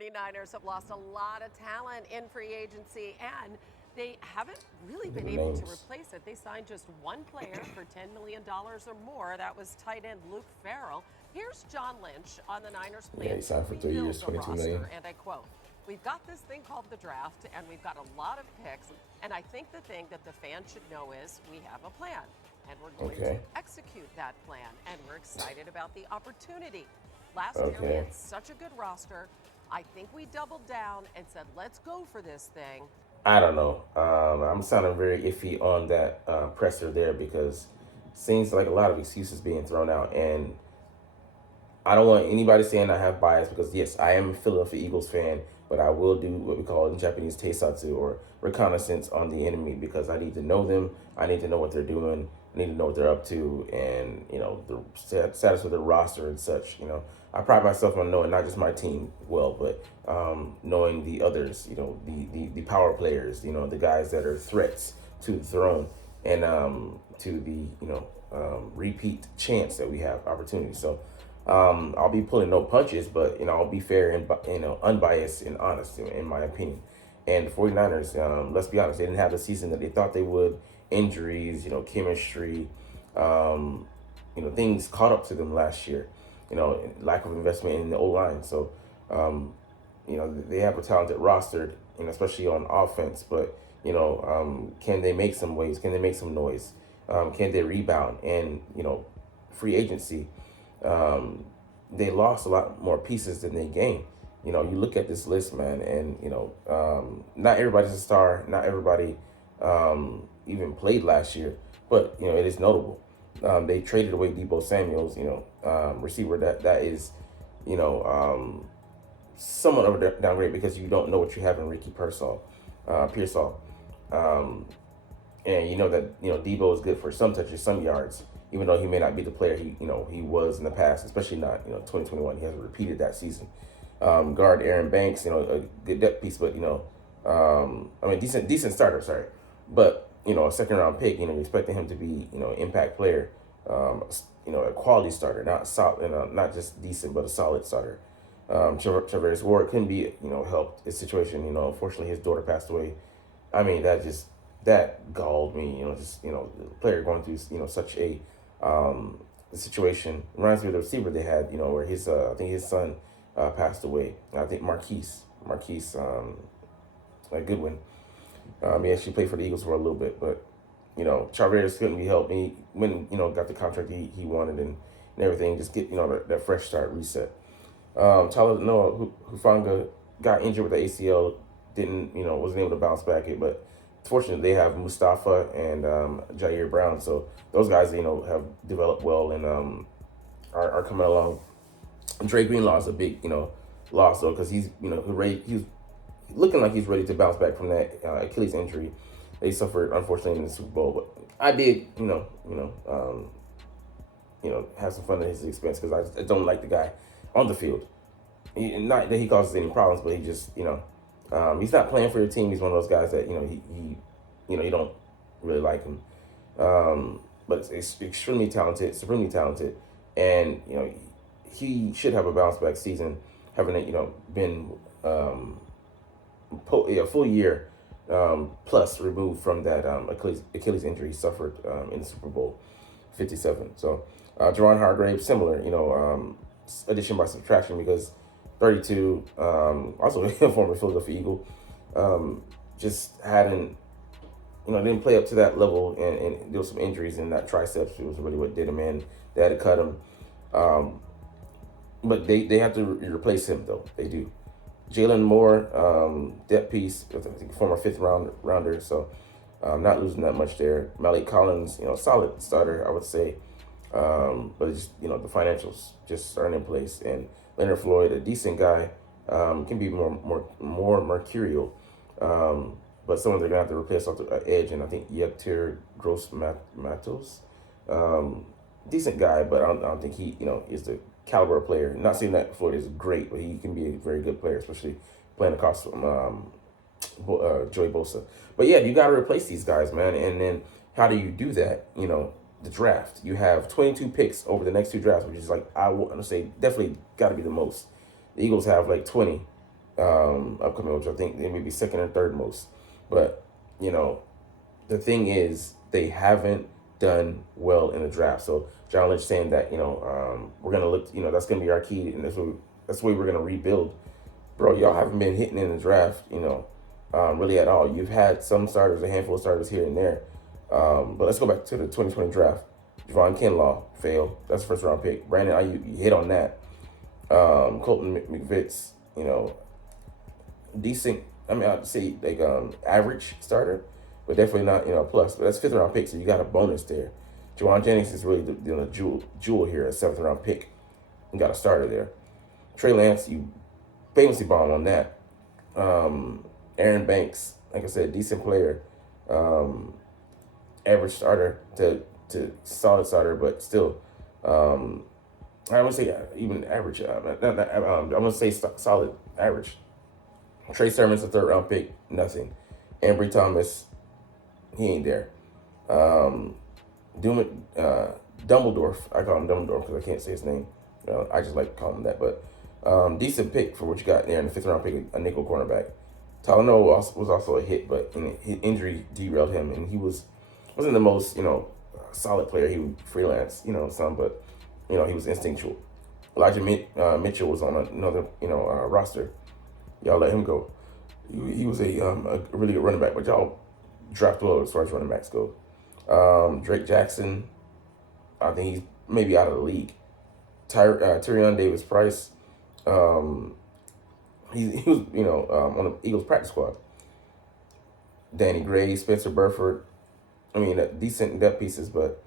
49ers have lost a lot of talent in free agency, and they haven't really been The able to names. replace it. They signed just one player for $10 million or more. That was tight end Luke Farrell. Here's John Lynch on the Niners' Yeah, he plans to signed for 3 years, rebuild the 22 million. roster, and I quote, "We've got this thing called the draft, and we've got a lot of picks, and I think the thing that the fans should know is we have a plan, and we're going to Okay. execute that plan, and we're excited about the opportunity. Last year we Okay. had such a good roster. I think we doubled down and said, let's go for this thing." I don't know. I'm sounding very iffy on that presser there because seems like a lot of excuses being thrown out, and I don't want anybody saying I have bias because yes, I am a Philadelphia Eagles fan, but I will do what we call in Japanese teisatsu or reconnaissance on the enemy because I need to know them. I need to know what they're doing. I need to know what they're up to, and the status of their roster and such. I pride myself on knowing not just my team well, but knowing the others. The power players. The guys that are threats to the throne and to the repeat chance that we have opportunity. So. I'll be pulling no punches, but I'll be fair and unbiased and honest in my opinion. And the 49ers, let's be honest, they didn't have the season that they thought they would. Injuries, chemistry, things caught up to them last year. Lack of investment in the O line. So, they have a talented roster, especially on offense. But can they make some waves? Can they make some noise? Can they rebound? And free agency. They lost a lot more pieces than they gained. You look at this list, man, and not everybody's a star. Not everybody even played last year, but it is notable. They traded away Debo Samuel's, receiver that is, somewhat of a downgrade because you don't know what you have in Ricky Pearsall. And that Debo is good for some touches, some yards, even though he may not be the player he was in the past, especially not 2021. He hasn't repeated that season. Guard Aaron Banks, a good depth piece, but decent starter, sorry, but a second round pick, expecting him to be impact player, a quality starter, not solid, not just decent, but a solid starter. Travis Ward couldn't be helped his situation. Unfortunately his daughter passed away. I mean that galled me. The player going through such a situation. Reminds me of the receiver they had, where his I think his son passed away. I think Marquise Goodwin. He actually played for the Eagles for a little bit, but Chavez couldn't be helped. He when got the contract he wanted and everything. Just get that fresh start reset. Tyler Noah Hufanga got injured with the ACL. Wasn't able to bounce back it, but fortunately they have Mustafa and Jair Brown, so those guys have developed well and are coming along. Dre Greenlaw is a big loss though because he's he's looking like he's ready to bounce back from that Achilles injury that he suffered unfortunately in the Super Bowl. But I did have some fun at his expense because I don't like the guy on the field. Not that he causes any problems, but he just he's not playing for your team. He's one of those guys that he you don't really like him. But it's extremely talented, supremely talented, and he should have a bounce back season, having been a full year plus removed from that Achilles injury he suffered in the Super Bowl 57. So Jerron Hargrave, similar, addition by subtraction because 32, also a former Philadelphia Eagle, just hadn't, didn't play up to that level, and there was some injuries in that triceps. It was really what did him in. They had to cut him. But they have to replace him, though. They do. Jalen Moore, depth piece, I think former fifth rounder, so not losing that much there. Malik Collins, solid starter, I would say. But it's just, the financials just aren't in place. And Leonard Floyd, a decent guy, can be more mercurial. But someone they're going to have to replace off the edge, and I think Yeptir Gross Matos, decent guy, but I don't think he, is the caliber of player. Not saying that Floyd is great, but he can be a very good player, especially playing across from Joey Bosa. But yeah, you got to replace these guys, man. And then how do you do that? The draft. You have 22 picks over the next two drafts, which is like, I want to say definitely got to be the most. The Eagles have like 20. upcoming, which I think they may be second or third most. But the thing is, they haven't done well in the draft. So John Lynch saying that we're gonna look, that's gonna be our key, and that's the way we're gonna rebuild. Bro, y'all haven't been hitting in the draft, really at all. You've had some starters, a handful of starters here and there. But let's go back to the 2020 draft. Javon Kinlaw failed. That's the first round pick. Brandon Ayuk, you hit on that. Colton McVitz, decent. I mean, I'd say like average starter, but definitely not plus. But that's fifth round pick, so you got a bonus there. Juwan Jennings is really the jewel here, a seventh round pick. You got a starter there. Trey Lance, you famously bomb on that. Aaron Banks, like I said, decent player. Average starter to solid starter, but still, I would say even average. I'm gonna say solid average. Trey Sermon's a third round pick, nothing. Ambry Thomas, he ain't there. Dumbledore, I call him Dumbledore because I can't say his name. I just like to call him that. But decent pick for what you got there in the fifth round pick, a nickel cornerback. Talanoa was also a hit, but his injury derailed him, and he wasn't the most solid player. He would freelance some, but he was instinctual. Elijah Mitchell was on another roster. Y'all let him go. He was a really good running back, but y'all draft well as far as running backs go. Drake Jackson, I think he's maybe out of the league. Tyrion Davis Price, he was on the Eagles practice squad. Danny Gray, Spencer Burford, decent depth pieces, but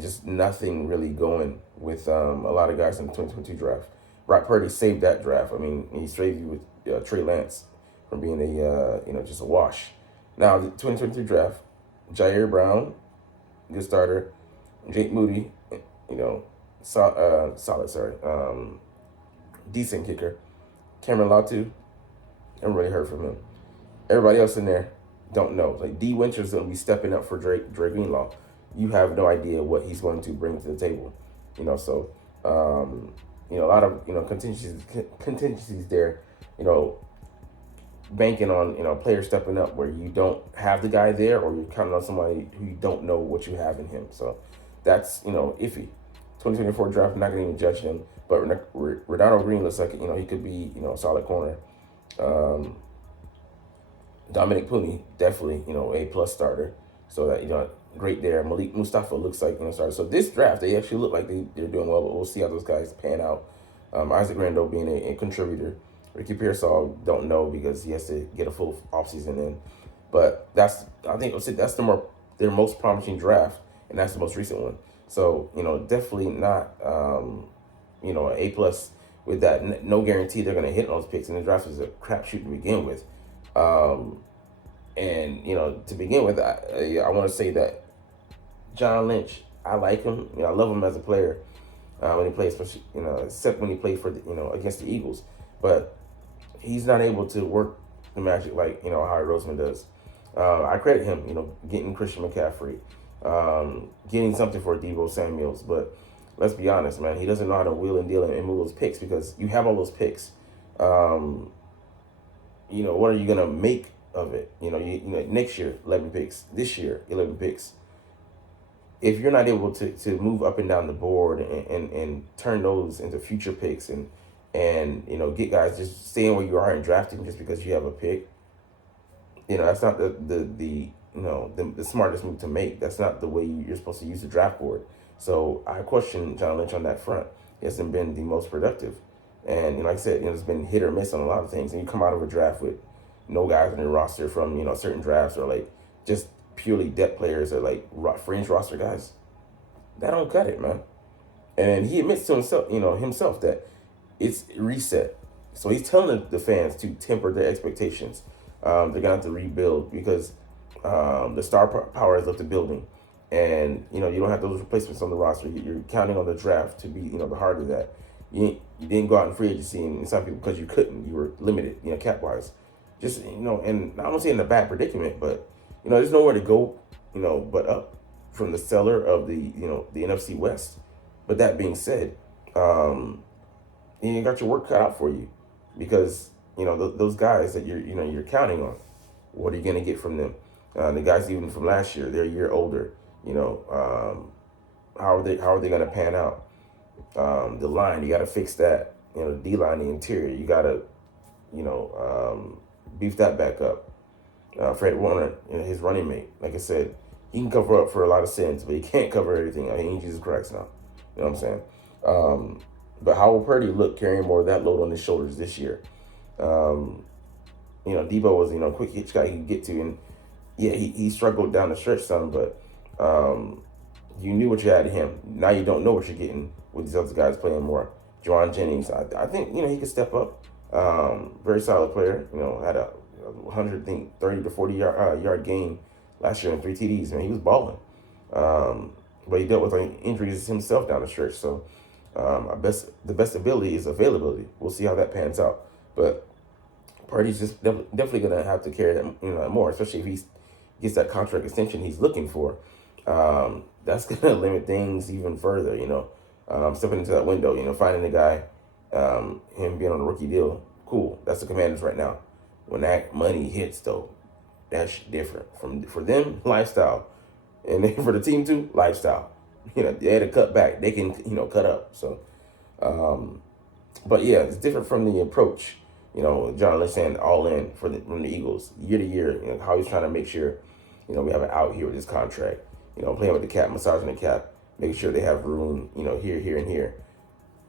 just nothing really going with a lot of guys in the 2022 draft. Brock Purdy saved that draft. He saved you with Trey Lance from being just a wash. Now, the 2023 draft, Jair Brown, good starter. Jake Moody, solid, decent kicker. Cameron Latu, haven't really heard from him. Everybody else in there, don't know. Like D. Winter's going to be stepping up for Dre Greenlaw. You have no idea what he's going to bring to the table. A lot of contingencies there. Banking on players stepping up where you don't have the guy there, or you're counting on somebody who you don't know what you have in him. So that's iffy. 2024 draft, not going to even judge him, but Renato Green looks like he could be a solid corner. Dominic Puni, definitely A plus starter. So that great there. Malik Mustafa looks like starter. So this draft, they actually look like they're doing well, but we'll see how those guys pan out. Isaac Randall being a contributor. Ricky Pearsall, don't know because he has to get a full offseason in. But that's their most promising draft, and that's the most recent one. So definitely not an A plus with that. No guarantee they're going to hit on those picks, and the draft is a crapshoot to begin with. To begin with, I want to say that John Lynch, I like him. I love him as a player when he plays, especially except when he played for against the Eagles. But he's not able to work the magic like Howard Roseman does. I credit him, getting Christian McCaffrey, getting something for Deebo Samuels. But let's be honest, man, he doesn't know how to wheel and deal and move those picks because you have all those picks. What are you gonna make of it? Next year 11 picks, this year 11 picks. If you're not able to move up and down the board and turn those into future picks and get guys just staying where you are and drafting just because you have a pick, that's not the smartest move to make. That's not the way you're supposed to use the draft board. So I question John Lynch on that front. He hasn't been the most productive. And like I said, it's been hit or miss on a lot of things. And you come out of a draft with no guys on your roster from, certain drafts or like just purely depth players or like fringe roster guys. That don't cut it, man. And he admits to himself that it's reset. So he's telling the fans to temper their expectations. They're going to have to rebuild because the star power has left the building. And, you don't have those replacements on the roster. You're counting on the draft to be, the heart of that. You didn't go out in free agency and some people because you couldn't. You were limited, cap-wise. Just, and I don't say in a bad predicament, but, there's nowhere to go, but up from the cellar of the NFC West. But that being said, you got your work cut out for you. because those guys that you're counting on, what are you going to get from them? The guys even from last year, they're a year older. How are they going to pan out? The line, you got to fix that. The D line, the interior, you got to beef that back up. Fred Warner, his running mate, like I said, he can cover up for a lot of sins, but he can't cover everything. He ain't Jesus Christ now. You know what I'm saying? But how will Purdy look carrying more of that load on his shoulders this year? Debo was, a quick hitch guy he could get to. And yeah, he struggled down the stretch some, but you knew what you had in him. Now you don't know what you're getting with these other guys playing more. Juwan Jennings, I think, he could step up. Very solid player. Had a 130 to 40 yard game last year and 3 TDs. Man, he was balling. But he dealt with injuries himself down the stretch. So the best ability is availability. We'll see how that pans out. But Purdy's just definitely going to have to carry that more, especially if he gets that contract extension he's looking for. That's going to limit things even further, stepping into that window, finding a guy, him being on a rookie deal. Cool. That's the Commanders right now. When that money hits, though, that's different. For them, lifestyle. And then for the team, too, lifestyle. They had to cut back. They can, cut up. So, but yeah, it's different from the approach. John Lynch saying all in from the Eagles year to year. How he's trying to make sure, we have an out here with this contract. Playing with the cap, massaging the cap, making sure they have room. Here, and here.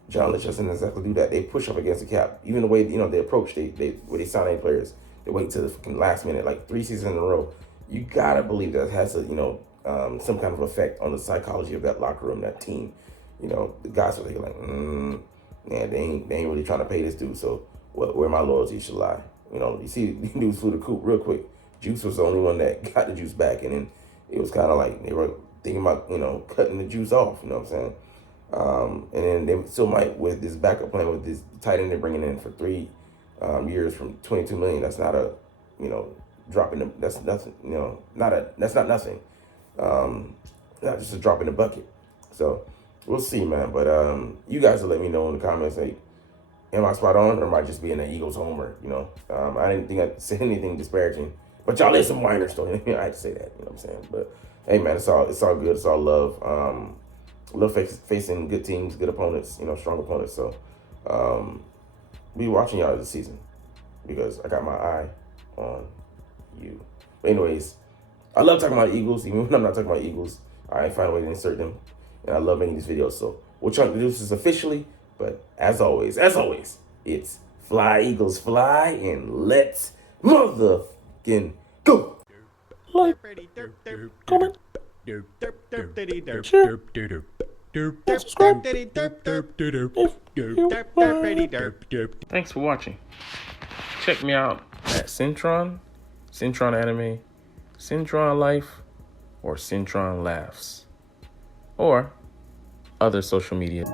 John Lynch doesn't exactly do that. They push up against the cap. Even the way they approach, where they sign any players, they wait till the fucking last minute, like 3 seasons in a row. You gotta believe that has a some kind of effect on the psychology of that locker room, that team. The guys are thinking like, man, they ain't really trying to pay this dude. So where my loyalty should lie? You see, these dudes flew the coop real quick. Juice was the only one that got the juice back, and then it was kind of like they were thinking about cutting the juice off. You know what I'm saying? And then they still might with this backup plan with this tight end they're bringing in for 3 years from $22 million. That's not a dropping. That's nothing. That's not nothing. Not just a drop in the bucket. So we'll see, man. But you guys will let me know in the comments. Like, am I spot on, or am I just being an Eagles homer? I didn't think I said anything disparaging. But y'all is some whiners, though. I had to say that. You know what I'm saying? But hey, man, it's all good. It's all love. Love facing good teams, good opponents, strong opponents. So, be watching y'all this season because I got my eye on you. But anyways, I love talking about Eagles, even when I'm not talking about Eagles. I find a way to insert them, and I love making these videos. So we're trying to do this officially, but as always, it's fly Eagles fly, and let's motherfucking go. Like, comment, share, subscribe. Thanks for watching. Check me out at Cintron Anime, Cintron Life, or Cintron Laughs, or other social media.